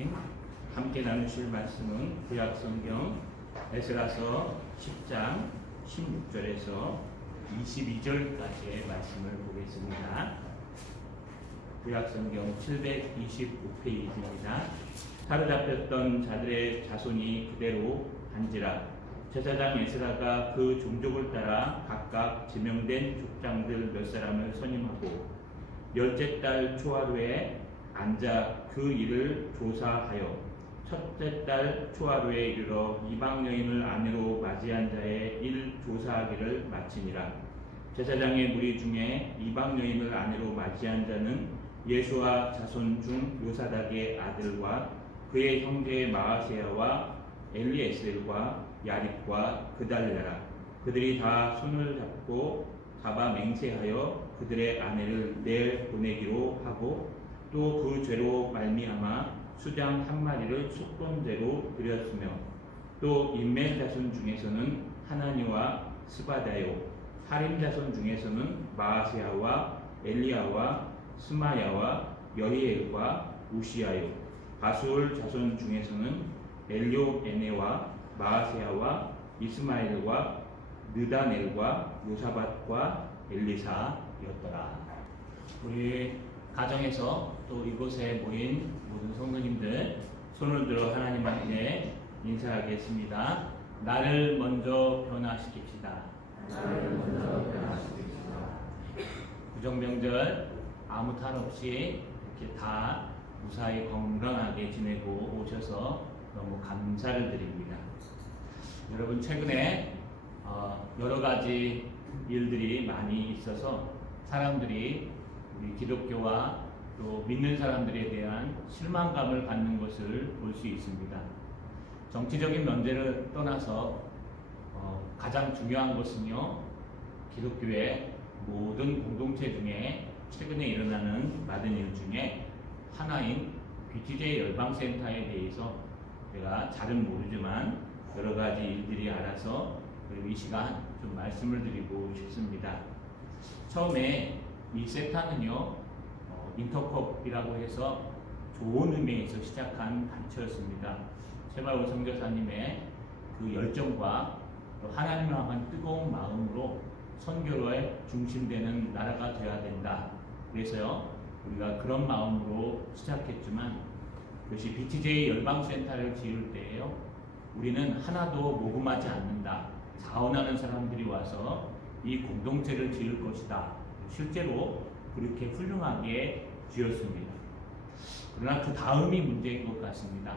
아멘. 함께 나누실 말씀은 구약성경 에스라서 10장 16절에서 22절까지의 말씀을 보겠습니다. 구약성경 725페이지입니다. 사로잡혔던 자들의 자손이 그대로 한지라. 제사장 에스라가 그 종족을 따라 각각 지명된 족장들 몇 사람을 선임하고 열째 달 초하루에 앉아 그 일을 조사하여 첫째 달 초하루에 이르러 이방 여인을 아내로 맞이한 자의 일 조사하기를 마치니라. 제사장의 무리 중에 이방 여인을 아내로 맞이한 자는 예수와 자손 중 요사닥의 아들과 그의 형제 마아세야와 엘리에셀과 야립과 그달랴라. 그들이 다 손을 잡고 가바 맹세하여 그들의 아내를 내보내기로 하고 또 그 죄로 말미암아 수장 한 마리를 속건제로 드렸으며 또 인멜 자손 중에서는 하나니와 스바다요 사림 자손 중에서는 마아세야와 엘리야와 스마야와 여히엘과 우시야요 바술 자손 중에서는 엘료에네와 마아세야와 이스마엘과 느다넬과 요사밧과 엘리사였더라. 우리 가정에서 또 이곳에 모인 모든 성도님들 손을 들어 하나님 앞에 인사하겠습니다. 나를 먼저 변화시킵시다. 구정명절 아무 탈 없이 이렇게 다 무사히 건강하게 지내고 오셔서 너무 감사를 드립니다. 여러분 최근에 여러 가지 일들이 많이 있어서 사람들이 우리 기독교와 또 믿는 사람들에 대한 실망감을 갖는 것을 볼 수 있습니다. 정치적인 문제를 떠나서 가장 중요한 것은요, 기독교의 모든 공동체 중에 최근에 일어나는 많은 일 중에 하나인 BTJ 열방센터에 대해서 제가 잘은 모르지만 여러 가지 일들이 알아서 그리고 이 시간 좀 말씀을 드리고 싶습니다. 처음에 이 센터는요, 인터컵이라고 해서 좋은 의미에서 시작한 단체였습니다. 최발원 선교사님의 그 열정과 또 하나님을 향한 뜨거운 마음으로 선교로의 중심되는 나라가 되어야 된다. 그래서요, 우리가 그런 마음으로 시작했지만 그것이 BTJ 열방센터를 지을 때에요, 우리는 하나도 모금하지 않는다. 자원하는 사람들이 와서 이 공동체를 지을 것이다. 실제로 그렇게 훌륭하게 지었습니다. 그러나 그 다음이 문제인 것 같습니다.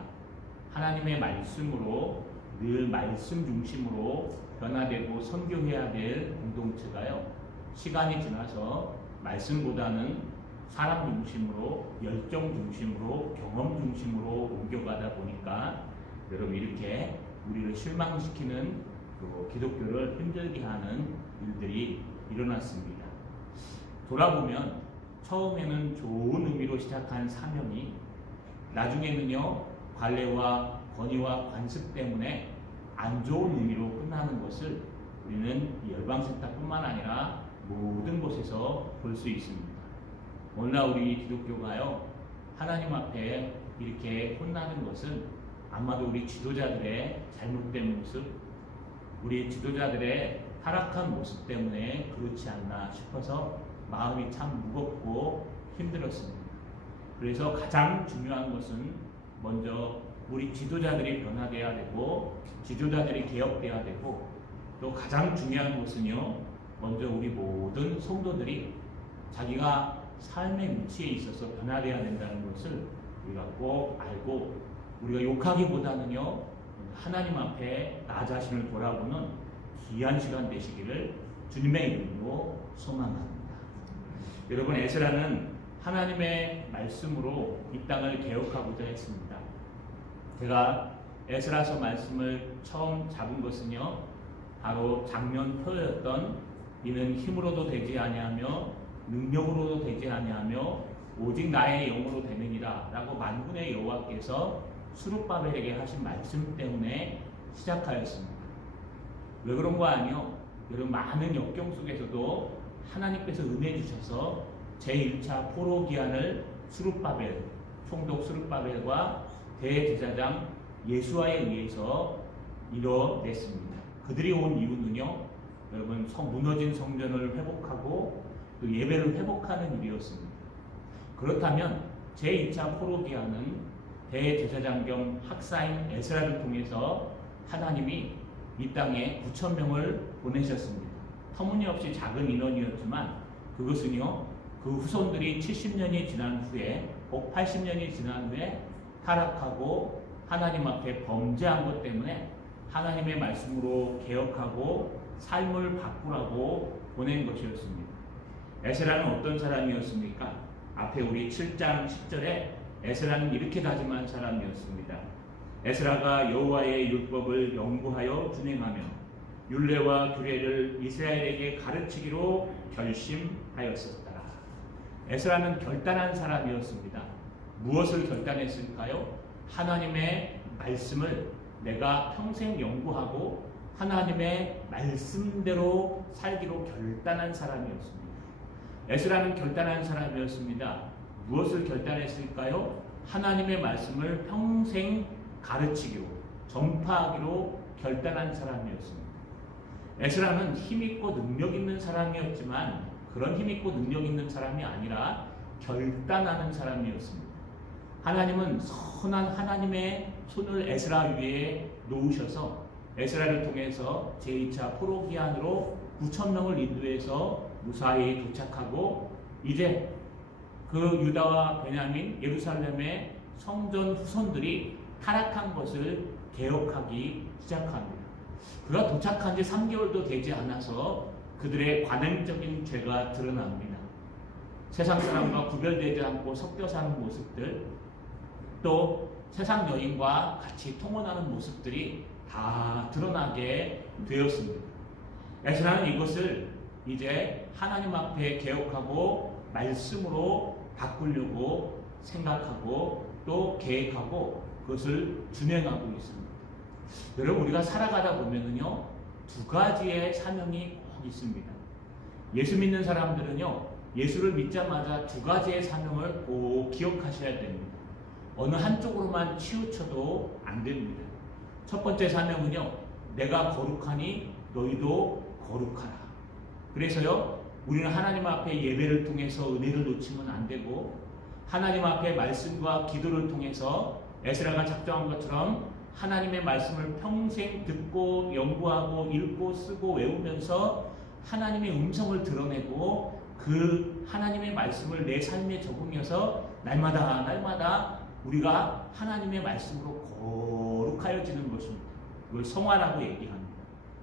하나님의 말씀으로 늘 말씀 중심으로 변화되고 선교해야 될 공동체가요, 시간이 지나서 말씀보다는 사람 중심으로, 열정 중심으로, 경험 중심으로 옮겨가다 보니까 여러분 이렇게 우리를 실망시키는 또 기독교를 힘들게 하는 일들이 일어났습니다. 돌아보면 처음에는 좋은 의미로 시작한 사명이 나중에는요, 관례와 권위와 관습 때문에 안 좋은 의미로 끝나는 것을 우리는 열방센터뿐만 아니라 모든 곳에서 볼 수 있습니다. 오늘날 우리 기독교가요, 하나님 앞에 이렇게 혼나는 것은 아마도 우리 지도자들의 잘못된 모습, 우리 지도자들의 타락한 모습 때문에 그렇지 않나 싶어서 마음이 참 무겁고 힘들었습니다. 그래서 가장 중요한 것은 먼저 우리 지도자들이 변화되어야 되고 지도자들이 개혁되어야 되고 또 가장 중요한 것은요, 먼저 우리 모든 성도들이 자기가 삶의 위치에 있어서 변화되어야 된다는 것을 우리가 꼭 알고 우리가 욕하기보다는요, 하나님 앞에 나 자신을 돌아보는 귀한 시간 되시기를 주님의 이름으로 소망합니다. 여러분, 에스라는 하나님의 말씀으로 이 땅을 개혁하고자 했습니다. 제가 에스라서 말씀을 처음 잡은 것은요, 바로 작년 토요였던 이는 힘으로도 되지 아니하며 능력으로도 되지 아니하며 오직 나의 영으로 되느니라 라고 만군의 여호와께서 스룹바벨에게 하신 말씀 때문에 시작하였습니다. 왜 그런 거 아니요? 여러분, 많은 역경 속에서도 하나님께서 은혜 주셔서 제1차 포로 기한을 스룹바벨, 총독 스룹바벨과 대제사장 예수아에 의해서 이뤄냈습니다. 그들이 온 이유는요, 여러분, 무너진 성전을 회복하고 또 예배를 회복하는 일이었습니다. 그렇다면 제2차 포로기아는 대제사장 겸 학사인 에스라를 통해서 하나님이 이 땅에 9,000명을 보내셨습니다. 터무니없이 작은 인원이었지만 그것은요, 그 후손들이 70년이 지난 후에, 꼭 80년이 지난 후에 타락하고 하나님 앞에 범죄한 것 때문에 하나님의 말씀으로 개혁하고 삶을 바꾸라고 보낸 것이었습니다. 에스라는 어떤 사람이었습니까? 앞에 우리 7장 10절에 에스라는 이렇게 다짐한 사람이었습니다. 에스라가 여호와의 율법을 연구하여 준행하며 율례와 규례를 이스라엘에게 가르치기로 결심하였었다. 에스라는 결단한 사람이었습니다. 무엇을 결단했을까요? 하나님의 말씀을 내가 평생 연구하고 하나님의 말씀대로 살기로 결단한 사람이었습니다. 에스라는 결단한 사람이었습니다. 무엇을 결단했을까요? 하나님의 말씀을 평생 가르치기로, 전파하기로 결단한 사람이었습니다. 에스라는 힘있고 능력 있는 사람이었지만 그런 힘있고 능력 있는 사람이 아니라 결단하는 사람이었습니다. 하나님은 선한 하나님의 손을 에스라 위에 놓으셔서 에스라를 통해서 제2차 포로기안으로 9,000명을 인도해서 무사히 도착하고 이제 그 유다와 베냐민, 예루살렘의 성전 후손들이 타락한 것을 개혁하기 시작합니다. 그가 도착한 지 3개월도 되지 않아서 그들의 관행적인 죄가 드러납니다. 세상 사람과 구별되지 않고 섞여 사는 모습들, 또 세상 여인과 같이 통혼하는 모습들이 다 드러나게 되었습니다. 에스라는 이것을 이제 하나님 앞에 개혁하고 말씀으로 바꾸려고 생각하고 또 계획하고 그것을 준행하고 있습니다. 여러분, 우리가 살아가다 보면은요, 두 가지의 사명이 꼭 있습니다. 예수 믿는 사람들은요, 예수를 믿자마자 두 가지의 사명을 꼭 기억하셔야 됩니다. 어느 한쪽으로만 치우쳐도 안 됩니다. 첫 번째 사명은요, 내가 거룩하니 너희도 거룩하라. 그래서요, 우리는 하나님 앞에 예배를 통해서 은혜를 놓치면 안 되고 하나님 앞에 말씀과 기도를 통해서 에스라가 작정한 것처럼 하나님의 말씀을 평생 듣고 연구하고 읽고 쓰고 외우면서 하나님의 음성을 드러내고 그 하나님의 말씀을 내 삶에 적응해서 날마다 우리가 하나님의 말씀으로 거룩하여지는 것입니다. 이걸 성화라고 얘기합니다.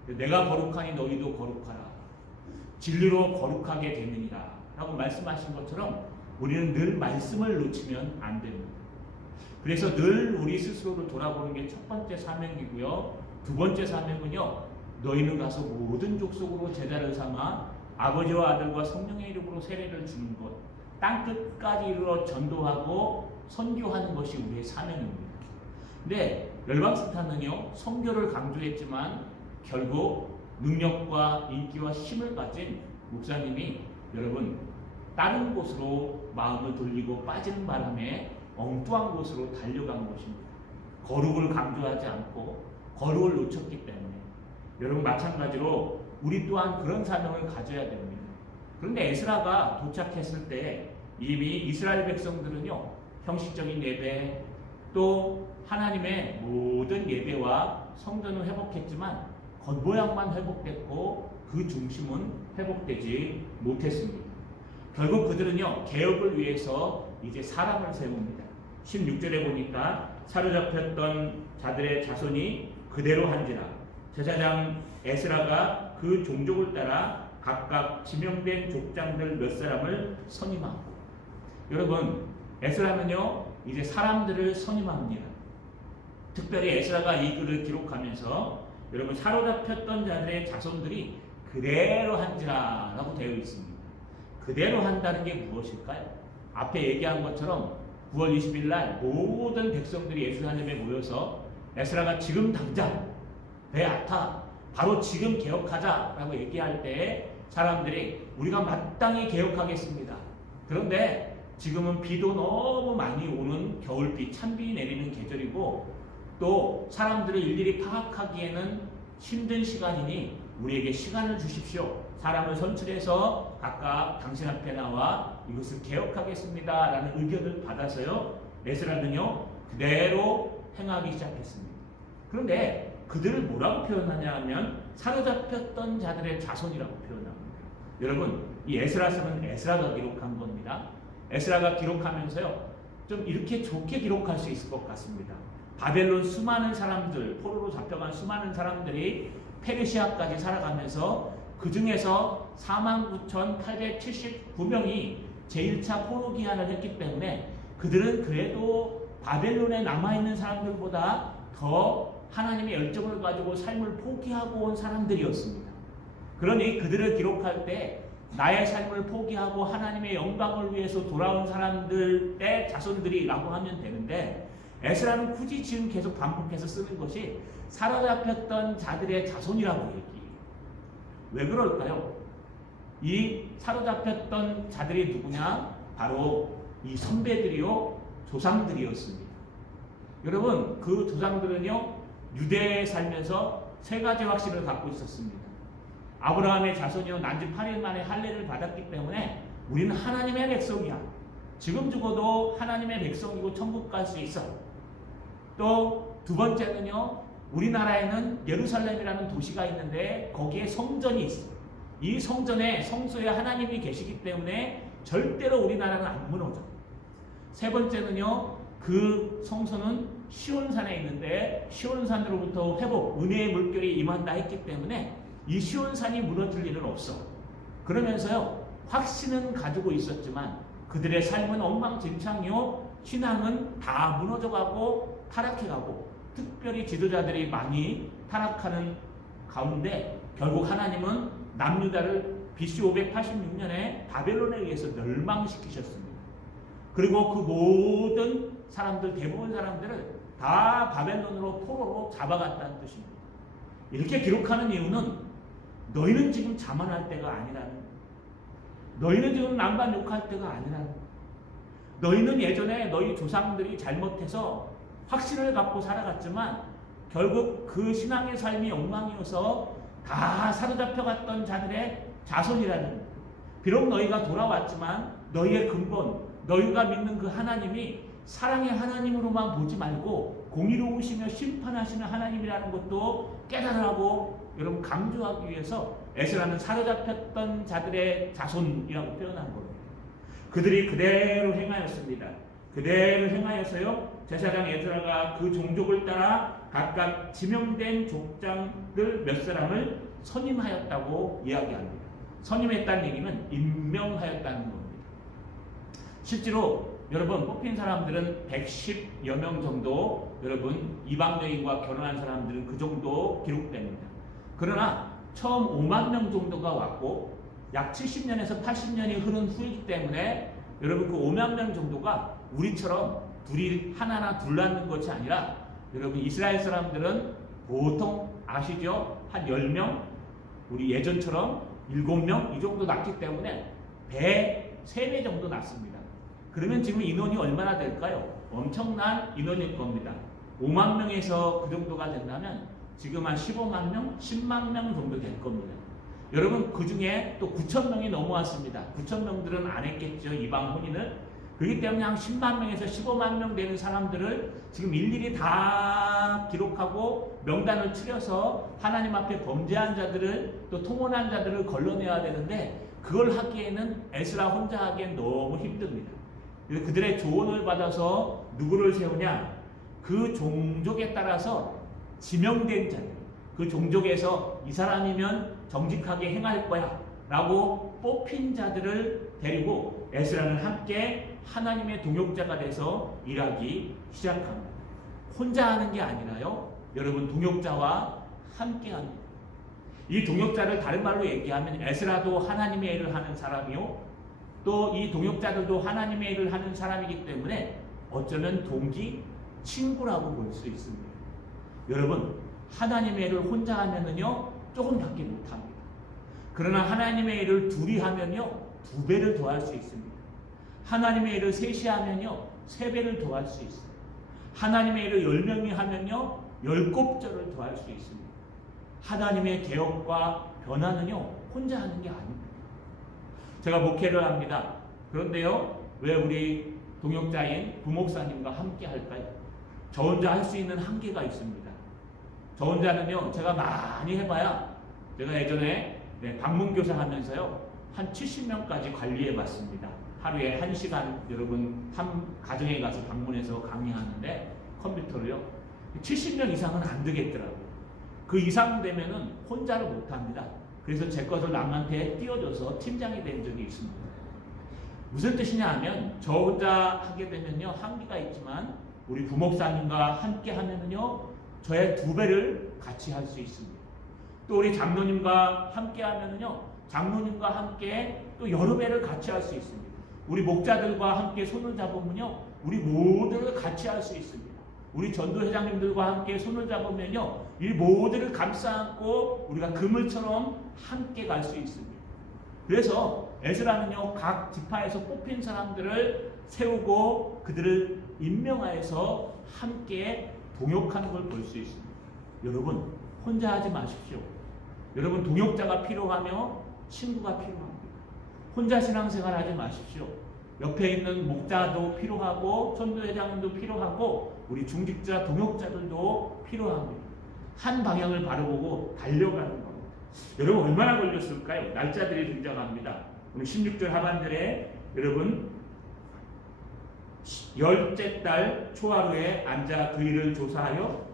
내가 거룩하니 너희도 거룩하라. 진리로 거룩하게 되느니라 라고 말씀하신 것처럼 우리는 늘 말씀을 놓치면 안 됩니다. 그래서 늘 우리 스스로를 돌아보는 게 첫 번째 사명이고요. 두 번째 사명은요, 너희는 가서 모든 족속으로 제자를 삼아 아버지와 아들과 성령의 이름으로 세례를 주는 것, 땅끝까지 이르러 전도하고 선교하는 것이 우리의 사명입니다. 근데 열방스타는요, 선교를 강조했지만 결국 능력과 인기와 힘을 가진 목사님이 여러분 다른 곳으로 마음을 돌리고 빠지는 바람에 엉뚱한 곳으로 달려간 것입니다. 거룩을 강조하지 않고 거룩을 놓쳤기 때문에. 여러분, 마찬가지로 우리 또한 그런 사명을 가져야 됩니다. 그런데 에스라가 도착했을 때 이미 이스라엘 백성들은요, 형식적인 예배 또 하나님의 모든 예배와 성전을 회복했지만 겉모양만 회복됐고 그 중심은 회복되지 못했습니다. 결국 그들은요, 개혁을 위해서 이제 사람을 세웁니다. 16절에 보니까 사로잡혔던 자들의 자손이 그대로 한지라 제사장 에스라가 그 종족을 따라 각각 지명된 족장들 몇 사람을 선임하고. 여러분, 에스라는요 이제 사람들을 선임합니다. 특별히 에스라가 이 글을 기록하면서 여러분, 사로잡혔던 자들의 자손들이 그대로 한지라 라고 되어 있습니다. 그대로 한다는 게 무엇일까요? 앞에 얘기한 것처럼 9월 20일 날 모든 백성들이 예루살렘에 모여서 에스라가 지금 당장 베아타 바로 지금 개혁하자라고 얘기할 때 사람들이 우리가 마땅히 개혁하겠습니다. 그런데 지금은 비도 너무 많이 오는 겨울비, 찬비 내리는 계절이고 또 사람들을 일일이 파악하기에는 힘든 시간이니 우리에게 시간을 주십시오. 사람을 선출해서 각각 당신 앞에 나와 이것을 개혁하겠습니다 라는 의견을 받아서요, 에스라는요 그대로 행하기 시작했습니다. 그런데 그들을 뭐라고 표현하냐 하면 사로잡혔던 자들의 자손이라고 표현합니다. 여러분, 이 에스라서는 에스라가 기록한 겁니다. 에스라가 기록하면서요 좀 이렇게 좋게 기록할 수 있을 것 같습니다. 바벨론 수많은 사람들, 포로로 잡혀간 수많은 사람들이 페르시아까지 살아가면서 그 중에서 49,879명이 제1차 포로 기한을 했기 때문에 그들은 그래도 바벨론에 남아있는 사람들보다 더 하나님의 열정을 가지고 삶을 포기하고 온 사람들이었습니다. 그러니 그들을 기록할 때 나의 삶을 포기하고 하나님의 영광을 위해서 돌아온 사람들의 자손들이라고 하면 되는데, 에스라는 굳이 지금 계속 반복해서 쓰는 것이 사로잡혔던 자들의 자손이라고 얘기해요. 왜 그럴까요? 이 사로잡혔던 자들이 누구냐? 바로 이 선배들이요, 조상들이었습니다. 여러분, 그 조상들은요 유대에 살면서 세 가지 확신을 갖고 있었습니다. 아브라함의 자손이요 난지 8일 만에 할례를 받았기 때문에 우리는 하나님의 백성이야. 지금 죽어도 하나님의 백성이고 천국 갈 수 있어. 또 두 번째는요, 우리나라에는 예루살렘이라는 도시가 있는데 거기에 성전이 있어. 이 성전에 성소에 하나님이 계시기 때문에 절대로 우리나라는 안 무너져. 세 번째는요, 그 성소는 시온산에 있는데 시온산으로부터 회복, 은혜의 물결이 임한다 했기 때문에 이 시온산이 무너질 일은 없어. 그러면서요 확신은 가지고 있었지만 그들의 삶은 엉망진창이요, 신앙은 다 무너져가고 타락해가고, 특별히 지도자들이 많이 타락하는 가운데 결국 하나님은 남유다를 BC 586년에 바벨론에 의해서 멸망시키셨습니다. 그리고 그 모든 사람들, 대부분 사람들을 다 바벨론으로 포로로 잡아갔다는 뜻입니다. 이렇게 기록하는 이유는 너희는 지금 자만할 때가 아니라는 거예요. 너희는 지금 남반 욕할 때가 아니라는 거예요. 너희는 예전에 너희 조상들이 잘못해서 확신을 갖고 살아갔지만 결국 그 신앙의 삶이 엉망이어서 다 사로잡혀갔던 자들의 자손이라는 거예요. 비록 너희가 돌아왔지만 너희의 근본, 너희가 믿는 그 하나님이 사랑의 하나님으로만 보지 말고 공의로우시며 심판하시는 하나님이라는 것도 깨달으라고 여러분 강조하기 위해서 에스라는 사로잡혔던 자들의 자손이라고 표현한 겁니다. 그들이 그대로 행하였습니다. 그대로 행하여서요, 제사장 에스라가 그 종족을 따라 각각 지명된 족장들 몇 사람을 선임하였다고 이야기합니다. 선임했다는 얘기는 임명하였다는 겁니다. 실제로 여러분 뽑힌 사람들은 110여 명 정도, 여러분 이방 여인과 결혼한 사람들은 그 정도 기록됩니다. 그러나 처음 5만 명 정도가 왔고 약 70년에서 80년이 흐른 후이기 때문에 여러분 그 5만 명 정도가 우리처럼 둘이 하나나 둘 낳는 것이 아니라, 여러분 이스라엘 사람들은 보통 아시죠? 한 10명, 우리 예전처럼 7명 이 정도 낳기 때문에 배 3배 정도 낳습니다. 그러면 지금 인원이 얼마나 될까요? 엄청난 인원일 겁니다. 5만 명에서 그 정도가 된다면 지금 한 15만 명, 10만 명 정도 될 겁니다. 여러분 그 중에 또 9천 명이 넘어왔습니다. 9천 명들은 안 했겠죠, 이방 혼인을. 그렇기 때문에 한 10만 명에서 15만 명 되는 사람들을 지금 일일이 다 기록하고 명단을 추려서 하나님 앞에 범죄한 자들을, 또 통혼한 자들을 걸러내야 되는데 그걸 하기에는 에스라 혼자 하기엔 너무 힘듭니다. 그들의 조언을 받아서 누구를 세우냐? 그 종족에 따라서 지명된 자들, 그 종족에서 이 사람이면 정직하게 행할 거야 라고 뽑힌 자들을 데리고 에스라는 함께 하나님의 동역자가 돼서 일하기 시작합니다. 혼자 하는 게 아니라요, 여러분 동역자와 함께 합니다. 이 동역자를 다른 말로 얘기하면 에스라도 하나님의 일을 하는 사람이요, 또 이 동역자들도 하나님의 일을 하는 사람이기 때문에 어쩌면 동기, 친구라고 볼 수 있습니다. 여러분 하나님의 일을 혼자 하면은요 조금밖에 못합니다. 그러나 하나님의 일을 둘이 하면요 2배를 더 할 수 있습니다. 하나님의 일을 셋이 하면요 3배를 더할 수 있어요. 하나님의 일을 10명이 하면요 10곱절을 더할 수 있습니다. 하나님의 개혁과 변화는요 혼자 하는 게 아닙니다. 제가 목회를 합니다. 그런데요 왜 우리 동역자인 부목사님과 함께 할까요? 저 혼자 할 수 있는 한계가 있습니다. 저 혼자는요 제가 많이 해봐야, 제가 예전에 방문교사 하면서요 한 70명까지 관리해 봤습니다. 하루에 1시간 여러분 한 가정에 가서 방문해서 강의하는데 컴퓨터로요 70명 이상은 안 되겠더라고요. 그 이상 되면은 혼자를 못 합니다. 그래서 제 것을 남한테 띄워줘서 팀장이 된 적이 있습니다. 무슨 뜻이냐 하면 저 혼자 하게 되면요 한계가 있지만 우리 부목사님과 함께 하면은요 저의 2배를 같이 할 수 있습니다. 또 우리 장로님과 함께 하면은요 장로님과 함께 또 여러 배를 같이 할 수 있습니다. 우리 목자들과 함께 손을 잡으면요 우리 모두를 같이 할 수 있습니다. 우리 전도회장님들과 함께 손을 잡으면요 이 모두를 감싸 안고 우리가 그물처럼 함께 갈 수 있습니다. 그래서 에스라는요 각 지파에서 뽑힌 사람들을 세우고 그들을 임명하여서 함께 동역하는 걸 볼 수 있습니다. 여러분 혼자 하지 마십시오. 여러분 동역자가 필요하며 친구가 필요합니다. 혼자 신앙생활 하지 마십시오. 옆에 있는 목자도 필요하고 전도회장도 필요하고 우리 중직자 동역자들도 필요합니다. 한 방향을 바라보고 달려가는 겁니다. 여러분 얼마나 걸렸을까요? 날짜들이 등장합니다. 오늘 16절 하반절에 여러분 10째 달 초하루에 앉아 그 일을 조사하여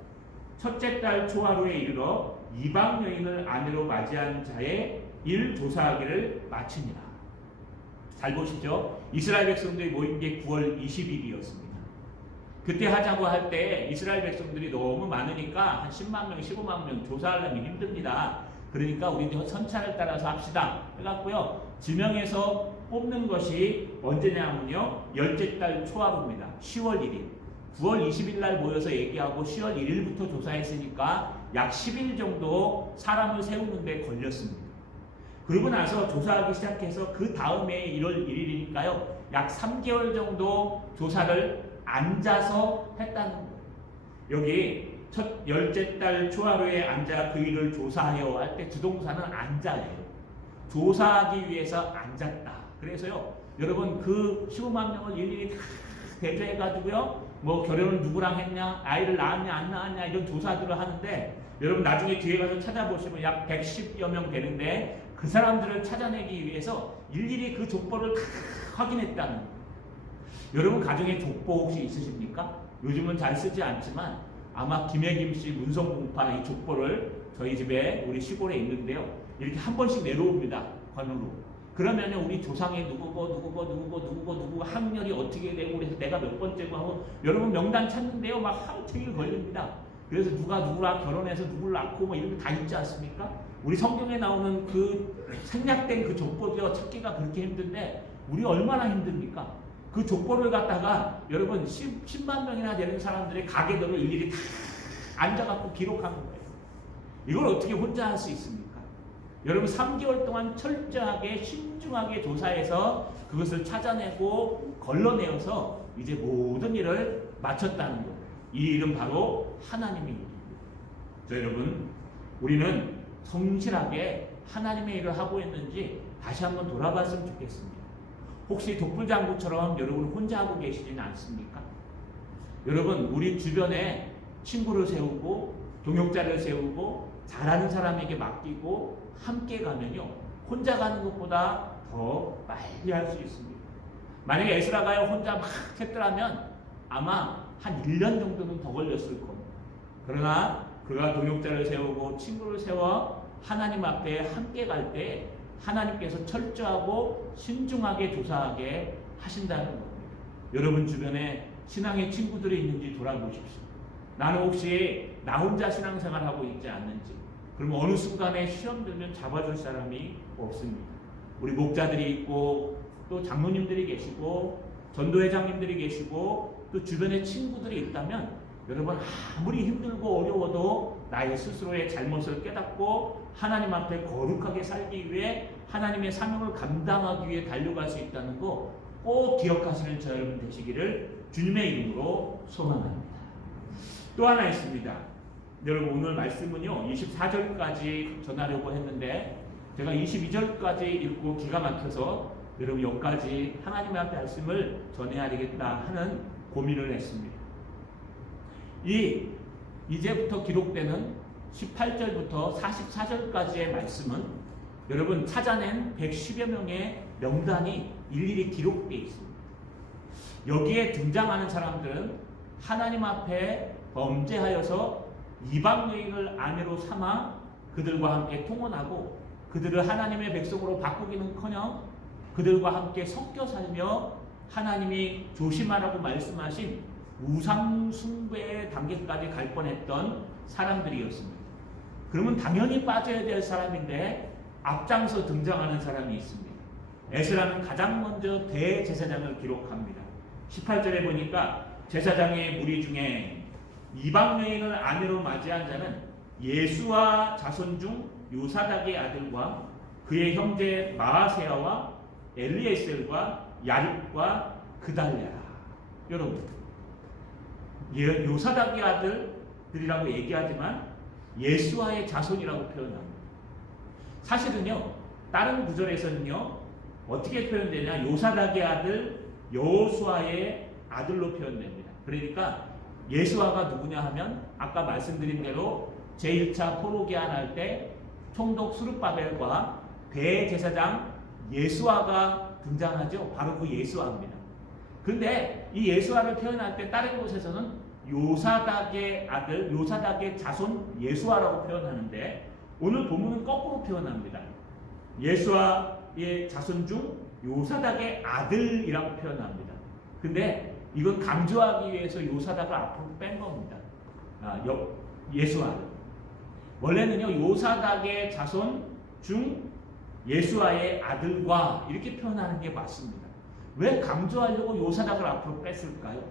첫째 달 초하루에 이르러 이방 여인을 아내로 맞이한 자의 일 조사하기를 마치니라. 잘 보시죠. 이스라엘 백성들이 모인 게 9월 20일이었습니다. 그때 하자고 할 때 이스라엘 백성들이 너무 많으니까 한 10만 명, 15만 명 조사하려면 힘듭니다. 그러니까 우리 선차를 따라서 합시다 해갖고요 지명해서 뽑는 것이 언제냐면요 10째 달 초하루입니다. 10월 1일 9월 20일 날 모여서 얘기하고 10월 1일부터 조사했으니까 약 10일 정도 사람을 세우는데 걸렸습니다. 그러고 나서 조사하기 시작해서 그 다음에 1월 1일이니까요 약 3개월 정도 조사를 앉아서 했다는 거예요. 여기 첫 10째 달 초하루에 앉아 그 일을 조사하여 할 때 주동사는 앉아예요. 조사하기 위해서 앉았다. 그래서요 여러분 그 15만 명을 일일이 다 대조해가지고요 뭐 결혼을 누구랑 했냐, 아이를 낳았냐 안 낳았냐 이런 조사들을 하는데 여러분 나중에 뒤에 가서 찾아보시면 약 110여 명 되는데 그 사람들을 찾아내기 위해서 일일이 그 족보를 다 확인했다는 거예요. 여러분 가정에 족보 혹시 있으십니까? 요즘은 잘 쓰지 않지만 아마 김혜김씨 문성공파 이 족보를 저희 집에 우리 시골에 있는데요 이렇게 한 번씩 내려옵니다. 관으로. 그러면 우리 조상이 누구고 학렬이 어떻게 되고 그래서 내가 몇 번째고 하고 여러분 명단 찾는데요 막 하루 종일 걸립니다. 그래서 누가 누구랑 결혼해서 누구를 낳고 뭐 이런 거 다 있지 않습니까? 우리 성경에 나오는 그 생략된 그 족보도요 찾기가 그렇게 힘든데 우리 얼마나 힘듭니까? 그 족보를 갖다가 여러분 10만 명이나 되는 사람들의 가계들을 일일이 다 앉아갖고 기록하는 거예요. 이걸 어떻게 혼자 할 수 있습니까? 여러분 3개월 동안 철저하게 신중하게 조사해서 그것을 찾아내고 걸러내어서 이제 모든 일을 마쳤다는 거예요. 이 일은 바로 하나님의 일입니다. 여러분 우리는 성실하게 하나님의 일을 하고 있는지 다시 한번 돌아봤으면 좋겠습니다. 혹시 독불장구처럼 여러분 혼자 하고 계시지는 않습니까? 여러분 우리 주변에 친구를 세우고 동역자를 세우고 잘하는 사람에게 맡기고 함께 가면요 혼자 가는 것보다 더 빨리 할 수 있습니다. 만약에 에스라가요 혼자 막 했더라면 아마 한 1년 정도는 더 걸렸을 겁니다. 그러나 그가 동역자를 세우고 친구를 세워 하나님 앞에 함께 갈 때 하나님께서 철저하고 신중하게 조사하게 하신다는 겁니다. 여러분 주변에 신앙의 친구들이 있는지 돌아보십시오. 나는 혹시 나 혼자 신앙생활하고 있지 않는지. 그러면 어느 순간에 시험 들면 잡아줄 사람이 없습니다. 우리 목자들이 있고 또 장로님들이 계시고 전도회장님들이 계시고 또 주변에 친구들이 있다면 여러분 아무리 힘들고 어려워도 나의 스스로의 잘못을 깨닫고 하나님 앞에 거룩하게 살기 위해 하나님의 사명을 감당하기 위해 달려갈 수 있다는 거 꼭 기억하시는 저 여러분 되시기를 주님의 이름으로 소망합니다. 또 하나 있습니다. 여러분 오늘 말씀은요 24절까지 전하려고 했는데 제가 22절까지 읽고 기가 막혀서 여러분 여기까지 하나님의 앞에 말씀을 전해야 되겠다 하는 고민을 했습니다. 이제부터 기록되는 18절부터 44절까지의 말씀은 여러분 찾아낸 110여 명의 명단이 일일이 기록되어 있습니다. 여기에 등장하는 사람들은 하나님 앞에 범죄하여서 이방 여인을 아내로 삼아 그들과 함께 통혼하고 그들을 하나님의 백성으로 바꾸기는커녕 그들과 함께 섞여 살며 하나님이 조심하라고 말씀하신 우상 숭배의 단계까지 갈 뻔했던 사람들이었습니다. 그러면 당연히 빠져야 될 사람인데 앞장서 등장하는 사람이 있습니다. 에스라는 가장 먼저 대제사장을 기록합니다. 18절에 보니까 제사장의 무리 중에 이방 여인을 아내로 맞이한 자는 예수와 자손 중 요사닥의 아들과 그의 형제 마아세야와 엘리에셀과 야립과 그달랴라. 여러분 요사닥의 아들들이라고 얘기하지만 예수와의 자손이라고 표현합니다. 사실은요 다른 구절에서는요 어떻게 표현되냐 요사닥의 아들 여호수아의 아들로 표현됩니다. 그러니까 예수아가 누구냐 하면 아까 말씀드린 대로 제1차 포로기한 할 때 총독 수르바벨과 대제사장 예수아가 등장하죠. 바로 그 예수아입니다. 그런데 이 예수아를 표현할 때 다른 곳에서는 요사닥의 아들, 요사닥의 자손 예수아라고 표현하는데 오늘 본문은 거꾸로 표현합니다. 예수아의 자손 중 요사닥의 아들이라고 표현합니다. 근데 이건 강조하기 위해서 요사닥을 앞으로 뺀 겁니다. 예수아를. 원래는요 요사닥의 자손 중 예수아의 아들과 이렇게 표현하는 게 맞습니다. 왜 강조하려고 요사닥을 앞으로 뺐을까요?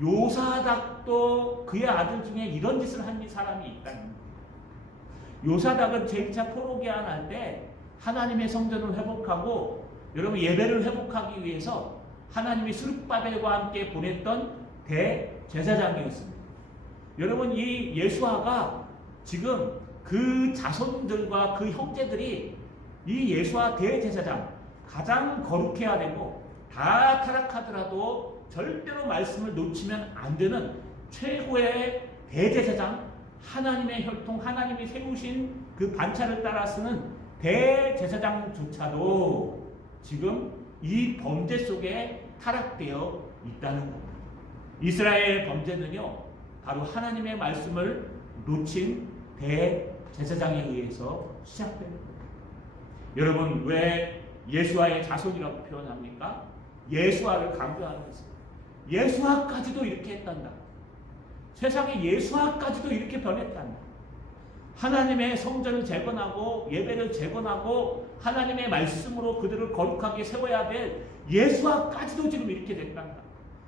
요사닥도 그의 아들 중에 이런 짓을 한 사람이 있다는 거예요. 요사닥은 제1차 포로기한 할 때 하나님의 성전을 회복하고 여러분 예배를 회복하기 위해서 하나님이 수르바벨과 함께 보냈던 대제사장이었습니다. 여러분 이 예수아가 지금 그 자손들과 그 형제들이 이 예수아 대제사장 가장 거룩해야 되고 다 타락하더라도 절대로 말씀을 놓치면 안 되는 최고의 대제사장 하나님의 혈통 하나님이 세우신 그 반차를 따라 쓰는 대제사장조차도 지금 이 범죄 속에 타락되어 있다는 겁니다. 이스라엘 범죄는요 바로 하나님의 말씀을 놓친 대제사장에 의해서 시작되는 겁니다. 여러분 왜 예수아의 자손이라고 표현합니까? 예수아를 강조하는 것입니다. 예수아까지도 이렇게 했단다. 세상에 예수아까지도 이렇게 변했단다. 하나님의 성전을 재건하고 예배를 재건하고 하나님의 말씀으로 그들을 거룩하게 세워야 될 예수아까지도 지금 이렇게 됐단다.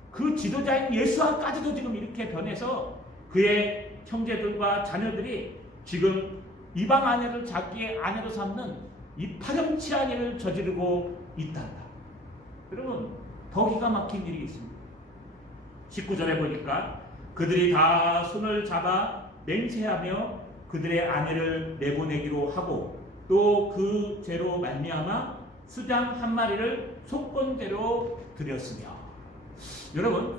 그 지도자인 예수아까지도 지금 이렇게 변해서 그의 형제들과 자녀들이 지금 이방 아내를 자기의 아내로 삼는 이 파렴치한 일을 저지르고 있단다. 여러분 더 기가 막힌 일이 있습니다. 19절에 보니까 그들이 다 손을 잡아 맹세하며 그들의 아내를 내보내기로 하고 또 그 죄로 말미암아 수장 한 마리를 속건죄로 드렸으며. 여러분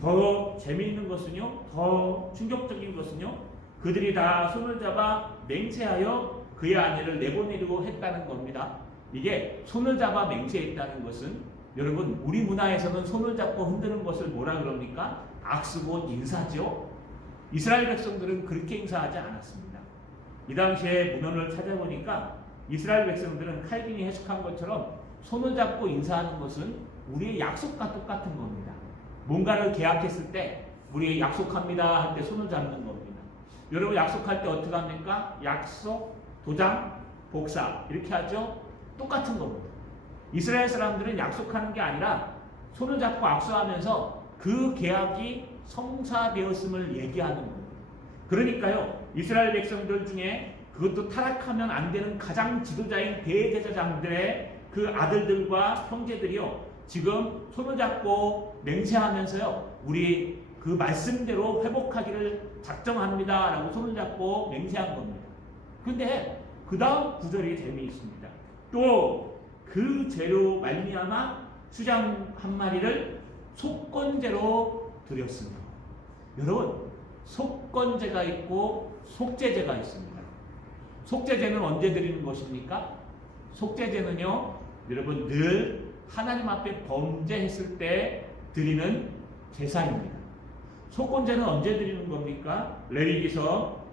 더 재미있는 것은요 더 충격적인 것은요 그들이 다 손을 잡아 맹세하여 그의 아내를 내보내려고 했다는 겁니다. 이게 손을 잡아 맹세했다는 것은 여러분 우리 문화에서는 손을 잡고 흔드는 것을 뭐라 그럽니까? 악수고 인사죠. 이스라엘 백성들은 그렇게 인사하지 않았습니다. 이 당시에 문헌을 찾아보니까 이스라엘 백성들은 칼빈이 해석한 것처럼 손을 잡고 인사하는 것은 우리의 약속과 똑같은 겁니다. 뭔가를 계약했을 때 우리 약속합니다 할 때 손을 잡는 겁니다. 여러분 약속할 때 어떻게 합니까? 약속, 도장, 복사 이렇게 하죠? 똑같은 겁니다. 이스라엘 사람들은 약속하는 게 아니라 손을 잡고 악수하면서 그 계약이 성사되었음을 얘기하는 겁니다. 그러니까요 이스라엘 백성들 중에 그것도 타락하면 안 되는 가장 지도자인 대제사장들의 그 아들들과 형제들이요 지금 손을 잡고 맹세하면서요, 우리 그 말씀대로 회복하기를 작정합니다 라고 손을 잡고 맹세한 겁니다. 근데 그 다음 구절이 재미있습니다. 또 그 죄로 말미암아 수장 한 마리를 속건제로 드렸으며. 여러분, 속건제가 있고 속죄제가 있습니다. 속죄제는 언제 드리는 것입니까? 속죄제는요, 여러분 늘 하나님 앞에 범죄했을 때 드리는 제사입니다. 속건제는 언제 드리는 겁니까? 레위기서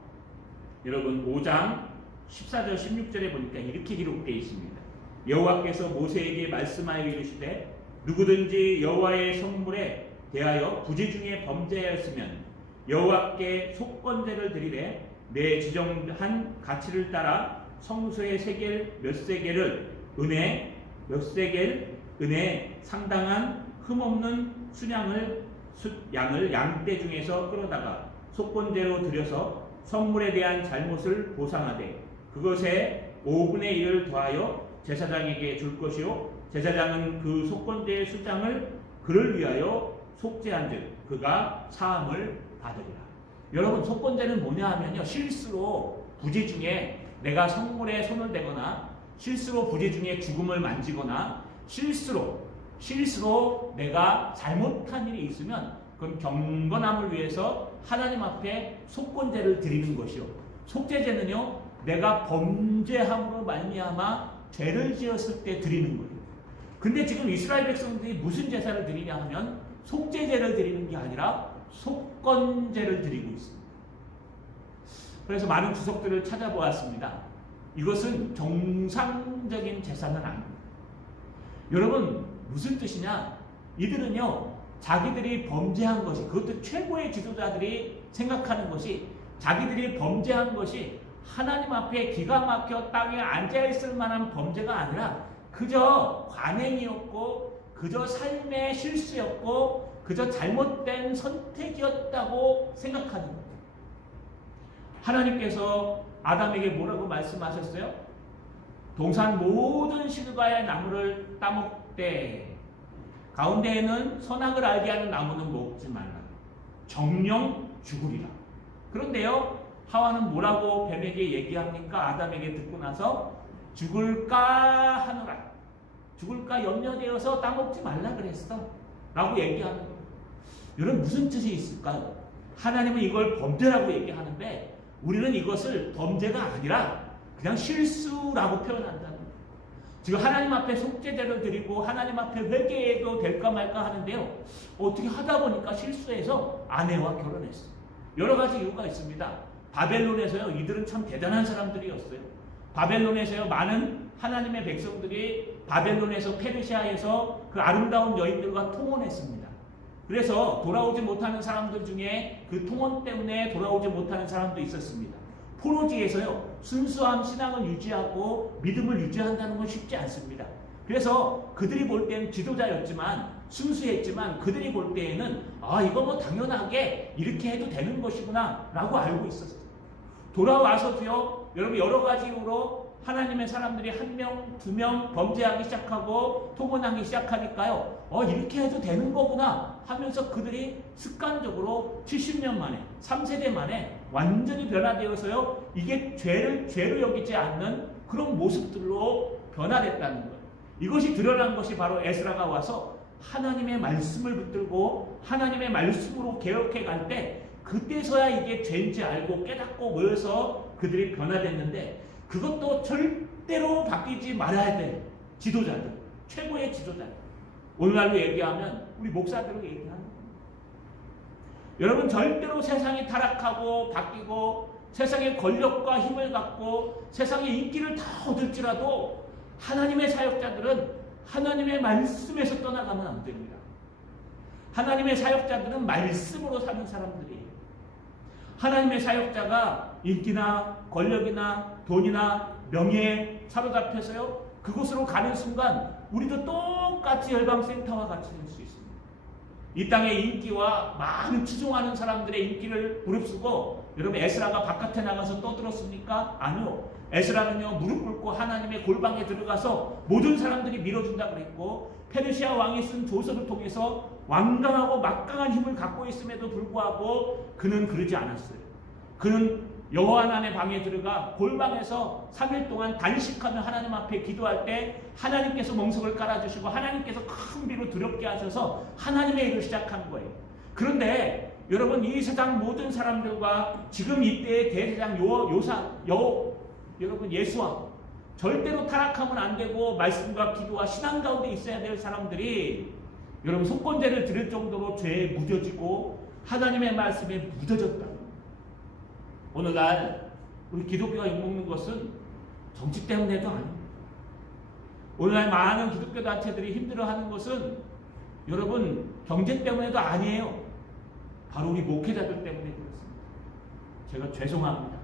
여러분 5장 14절 16절에 보니까 이렇게 기록되어 있습니다. 여호와께서 모세에게 말씀하여 이르시되 누구든지 여호와의 성물에 대하여 부지 중에 범죄하였으면 여호와께 속건제를 드리되 내 지정한 가치를 따라 성소의 세겔 몇 세겔을 은혜 몇 세겔 은혜 상당한 흠없는 양을 양떼 중에서 끌어다가 속건제로 드려서 성물에 대한 잘못을 보상하되 그것에 5분의 1을 더하여 제사장에게 줄 것이요 제사장은 그 속건제의 수장을 그를 위하여 속죄한즉 그가 사함을 받으리라. 여러분, 속건제는 뭐냐 하면요, 실수로 부지 중에 내가 성물에 손을 대거나 실수로 부지 중에 죽음을 만지거나 실수로 내가 잘못한 일이 있으면 그건 경건함을 위해서 하나님 앞에 속건제를 드리는 것이요, 속죄제는요 내가 범죄함으로 말미암아 죄를 지었을 때 드리는 거예요. 근데 지금 이스라엘 백성들이 무슨 제사를 드리냐 하면 속죄제를 드리는 게 아니라 속건제를 드리고 있습니다. 그래서 많은 주석들을 찾아보았습니다. 이것은 정상적인 제사는 아닙니다. 여러분, 무슨 뜻이냐? 이들은요, 자기들이 범죄한 것이, 그것도 최고의 지도자들이 생각하는 것이, 자기들이 범죄한 것이 하나님 앞에 기가 막혀 땅에 앉아있을 만한 범죄가 아니라 그저 관행이었고 그저 삶의 실수였고 그저 잘못된 선택이었다고 생각하는 거예요. 하나님께서 아담에게 뭐라고 말씀하셨어요? 동산 모든 시드가의 나무를 따먹되 가운데에는 선악을 알게 하는 나무는 먹지 말라. 정령 죽으리라. 그런데요, 하와는 뭐라고 뱀에게 얘기합니까? 아담에게 듣고 나서 죽을까 하노라. 죽을까 염려되어서 따먹지 말라 그랬어 라고 얘기하는 거예요. 여러분, 무슨 뜻이 있을까요? 하나님은 이걸 범죄라고 얘기하는데 우리는 이것을 범죄가 아니라 그냥 실수라고 표현한다는 거예요. 지금 하나님 앞에 속죄제를 드리고 하나님 앞에 회개해도 될까 말까 하는데요, 어떻게 하다 보니까 실수해서 아내와 결혼했어요. 여러 가지 이유가 있습니다. 바벨론에서요, 이들은 참 대단한 사람들이었어요. 바벨론에서요, 많은 하나님의 백성들이 바벨론에서 페르시아에서 그 아름다운 여인들과 통혼했습니다. 그래서 돌아오지 못하는 사람들 중에 그 통혼 때문에 돌아오지 못하는 사람도 있었습니다. 포로지에서요, 순수한 신앙을 유지하고 믿음을 유지한다는 건 쉽지 않습니다. 그래서 그들이 볼 때는 지도자였지만 순수했지만 그들이 볼 때에는 이거 뭐 당연하게 이렇게 해도 되는 것이구나 라고 알고 있었어요. 돌아와서도요, 여러분 여러 가지 이유로 하나님의 사람들이 한 명, 두 명 범죄하기 시작하고 통혼하기 시작하니까요, 이렇게 해도 되는 거구나 하면서 그들이 습관적으로 70년 만에, 3세대 만에 완전히 변화되어서요, 이게 죄로 여기지 않는 그런 모습들로 변화됐다는 거예요. 이것이 드러난 것이 바로 에스라가 와서 하나님의 말씀을 붙들고 하나님의 말씀으로 개혁해 갈 때, 그때서야 이게 죄인지 알고 깨닫고 모여서 그들이 변화됐는데, 그것도 절대로 바뀌지 말아야 될 지도자들, 최고의 지도자들. 오늘날로 얘기하면 우리 목사들로 얘기하는 겁니다. 여러분, 절대로 세상이 타락하고 바뀌고 세상의 권력과 힘을 갖고 세상의 인기를 다 얻을지라도 하나님의 사역자들은 하나님의 말씀에서 떠나가면 안 됩니다. 하나님의 사역자들은 말씀으로 사는 사람들이에요. 하나님의 사역자가 인기나 권력이나 돈이나 명예에 사로잡혀서요, 그곳으로 가는 순간 우리도 똑같이 열방센터와 같이 될 수 있습니다. 이 땅의 인기와 많은 추종하는 사람들의 인기를 무릅쓰고, 여러분 에스라가 바깥에 나가서 떠들었습니까? 아니요. 에스라는요 무릎 꿇고 하나님의 골방에 들어가서 모든 사람들이 밀어준다 그랬고, 페르시아 왕이 쓴 조서를 통해서 완강하고 막강한 힘을 갖고 있음에도 불구하고 그는 그러지 않았어요. 그는 여호와난의 방에 들어가 골방에서 3일 동안 단식하며 하나님 앞에 기도할 때 하나님께서 멍석을 깔아주시고 하나님께서 큰 비로 두렵게 하셔서 하나님의 일을 시작한 거예요. 그런데 여러분, 이 세상 모든 사람들과 지금 이때의 대제사장 여러분 예수와 절대로 타락하면 안 되고 말씀과 기도와 신앙 가운데 있어야 될 사람들이 여러분 속건제를 드릴 정도로 죄에 무뎌지고 하나님의 말씀에 무뎌졌다. 오늘날 우리 기독교가 욕먹는 것은 정치 때문에도 아닙니다. 오늘날 많은 기독교 단체들이 힘들어하는 것은 여러분 경제 때문에도 아니에요. 바로 우리 목회자들 때문에 그렇습니다. 제가 죄송합니다.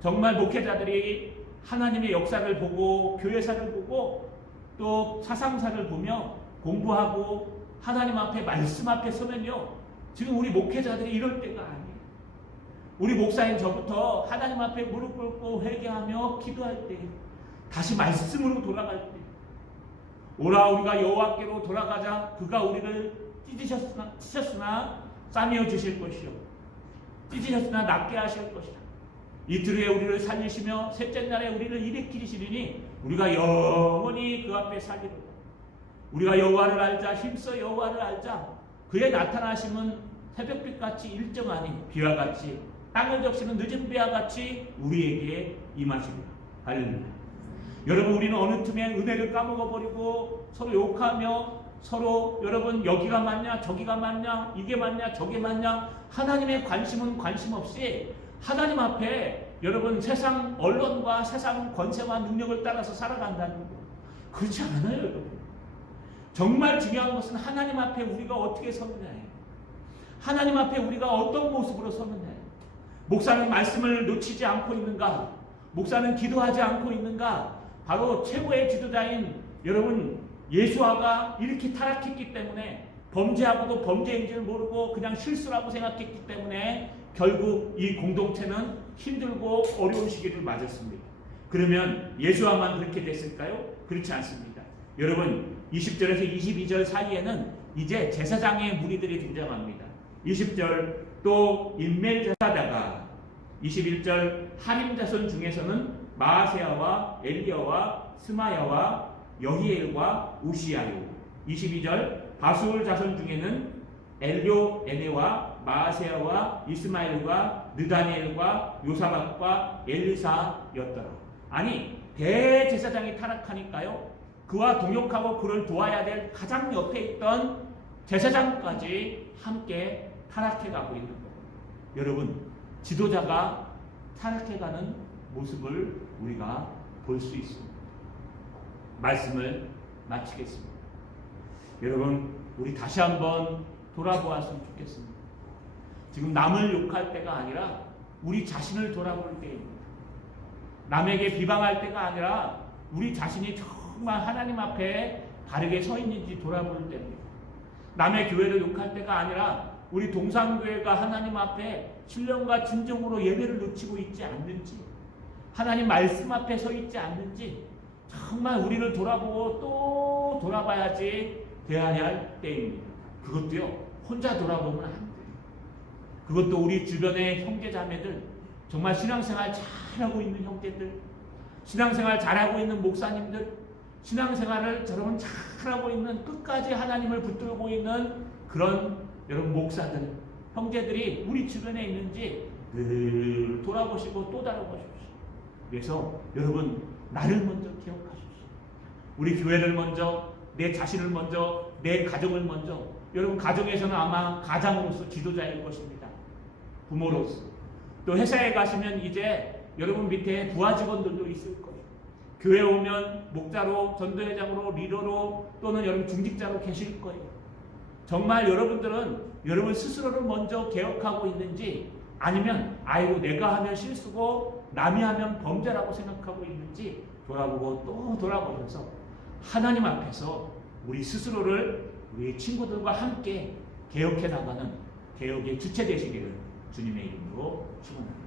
정말 목회자들이 하나님의 역사를 보고 교회사를 보고 또 사상사를 보며 공부하고 하나님 앞에 말씀 앞에 서면요, 지금 우리 목회자들이 이럴 때가 아니에요. 우리 목사인 저부터 하나님 앞에 무릎 꿇고 회개하며 기도할 때, 다시 말씀으로 돌아갈 때, 오라 우리가 여호와께로 돌아가자. 그가 우리를 찢으셨으나 싸매어 주실 것이요 찢으셨으나 낫게 하실 것이다. 이틀 후에 우리를 살리시며 셋째 날에 우리를 일으키시리니 우리가 영원히 그 앞에 살리로다. 우리가 여호와를 알자. 힘써 여호와를 알자. 그의 나타나심은 새벽빛같이 일정하니 비와 같이 땅을 적시는 늦은 비와 같이 우리에게 임하시리라. 할렐루야. 여러분, 우리는 어느 틈에 은혜를 까먹어버리고 서로 욕하며 서로 여러분 여기가 맞냐 저기가 맞냐 이게 맞냐 저게 맞냐, 하나님의 관심은 관심 없이 하나님 앞에 여러분 세상 언론과 세상 권세와 능력을 따라서 살아간다는 거, 그렇지 않아요. 여러분, 정말 중요한 것은 하나님 앞에 우리가 어떻게 서느냐예요. 하나님 앞에 우리가 어떤 모습으로 서느냐예요. 목사는 말씀을 놓치지 않고 있는가? 목사는 기도하지 않고 있는가? 바로 최고의 지도자인 여러분 예수아가 이렇게 타락했기 때문에, 범죄하고도 범죄인지를 모르고 그냥 실수라고 생각했기 때문에 결국 이 공동체는 힘들고 어려운 시기를 맞았습니다. 그러면 예수아만 그렇게 됐을까요? 그렇지 않습니다. 여러분, 20절에서 22절 사이에는 이제 제사장의 무리들이 등장합니다. 20절 또 인멜제사다가, 21절 하림 자손 중에서는 마아세야와 엘리야와 스마야와 여히엘과 우시야요. 22절 바수올 자손 중에는 엘료 에네와 마아세야와 이스마엘과 느다니엘과 요사박과 엘리사였더라. 아니, 대제사장이 타락하니까요, 그와 동역하고 그를 도와야 될 가장 옆에 있던 제사장까지 함께 타락해가고 있는 거예요. 여러분, 지도자가 타락해가는 모습을 우리가 볼 수 있습니다. 말씀을 마치겠습니다. 여러분, 우리 다시 한번 돌아보았으면 좋겠습니다. 지금 남을 욕할 때가 아니라 우리 자신을 돌아볼 때입니다. 남에게 비방할 때가 아니라 우리 자신이 정말 하나님 앞에 바르게 서 있는지 돌아볼 때입니다. 남의 교회를 욕할 때가 아니라 우리 동산교회가 하나님 앞에 신령과 진정으로 예배를 놓치고 있지 않는지, 하나님 말씀 앞에 서 있지 않는지 정말 우리를 돌아보고 또 돌아봐야지 되어야 할 때입니다. 그것도요, 혼자 돌아보면 안 돼요. 그것도 우리 주변의 형제자매들, 정말 신앙생활 잘하고 있는 형제들, 신앙생활 잘하고 있는 목사님들, 신앙생활을 여러분 잘하고 있는, 끝까지 하나님을 붙들고 있는 그런 여러분 목사들, 형제들이 우리 주변에 있는지 늘 돌아보시고 또 돌아보십시오. 그래서 여러분, 나를 먼저 기억하십시오. 우리 교회를 먼저, 내 자신을 먼저, 내 가정을 먼저. 여러분, 가정에서는 아마 가장으로서 지도자일 것입니다. 부모로서. 또 회사에 가시면 이제 여러분 밑에 부하 직원들도 있을 거예요. 교회 오면 목자로, 전도회장으로, 리더로, 또는 여러분 중직자로 계실 거예요. 정말 여러분들은 여러분 스스로를 먼저 개혁하고 있는지, 아니면 아이고 내가 하면 실수고 남이 하면 범죄라고 생각하고 있는지 돌아보고 또 돌아보면서 하나님 앞에서 우리 스스로를 우리 친구들과 함께 개혁해 나가는 개혁의 주체 되시기를 주님의 이름으로 축원합니다.